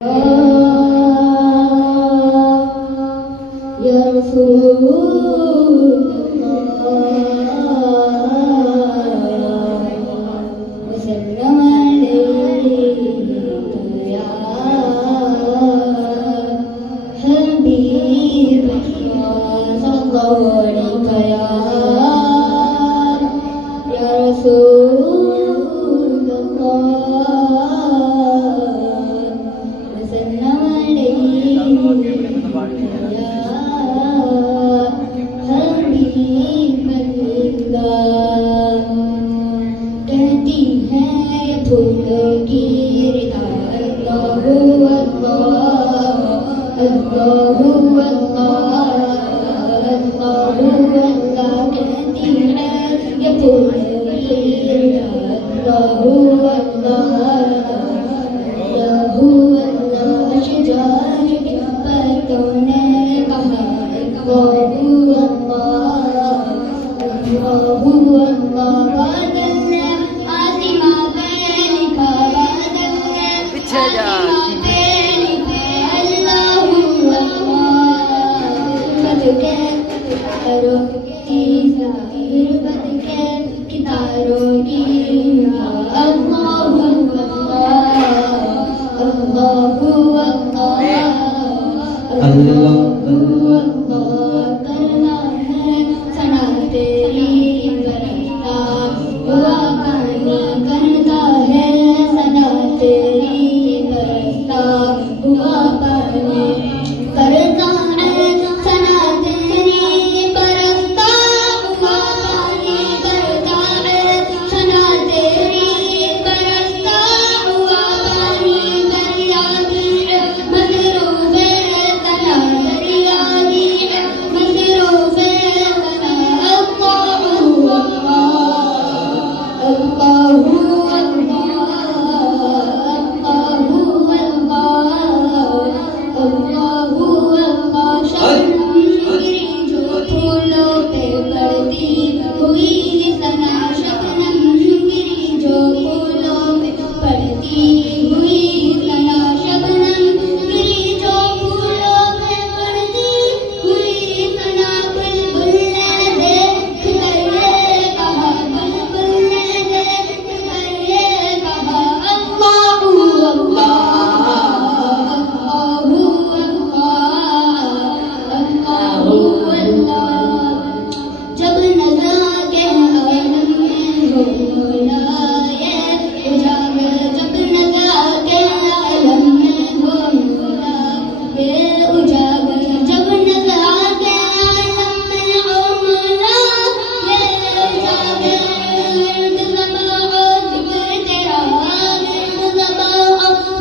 Ya Rasulullah wa sallam alayka ya Habibullah sallallahu alayka ya Rasulullah wa sallam कहती है फूलों की रिदा अल्लाहु अल्लाह अल्लाहु अल्लाह अल्लाहु अल्लाह कहती है ये फूलों की रिदा अल्लाहु अल्लाह अल्लाहु अल्लाह अशजार के पत्तों ने कहा अल्लाहु अल्लाह अल्लाहु अल्लाह बादल ने आसमां पे लिखा बादल ने आसमां पे लिखा अल्लाहु अल्लाह बद के तारों की जाहिर बद के कितारों की अल्लाहु अल्लाह अल्लाहु अल्लाह अल्लाह करना है सना तेरी करता हुआ पानी करता है सना तेरी करता हुआ पानी करता है सना तेरी बरसता हुआ पानी करता है सना तेरी बरसता हुआ पानी दरिया भी मगरूब तना दरिया भी मगरूब तना अल्लाहु अल्लाह अल्लाहु अल्लाह अल्लाहु अल्लाह शबनम गिरी जो फूलों पे पड़ती हुई सना शबनम गिरी जो फूलों पे पड़ती हुई सना शबनम गिरी जो फूलों पे पड़ती हुई सना बुलबुल ने देख कर ये कहा बुलबुल ने देख कर ये कहा अल्लाहु अल्लाह अल्लाहु अल्लाह अल्लाहु अल्लाह जब नज़र के आलम में हो मौलाए उजागर जब नज़र के आलम में हो मौलाए उजागर जब नज़र के आलम में हो मौलाए उजागर ज़िक्र तेरा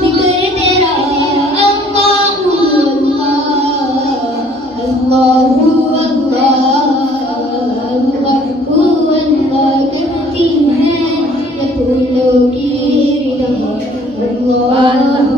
ज़िक्र तेरा अल्लाहु अल्लाहु अल्लाहु अल्लाह कहती है ये फूलों की रिदा अल्लाह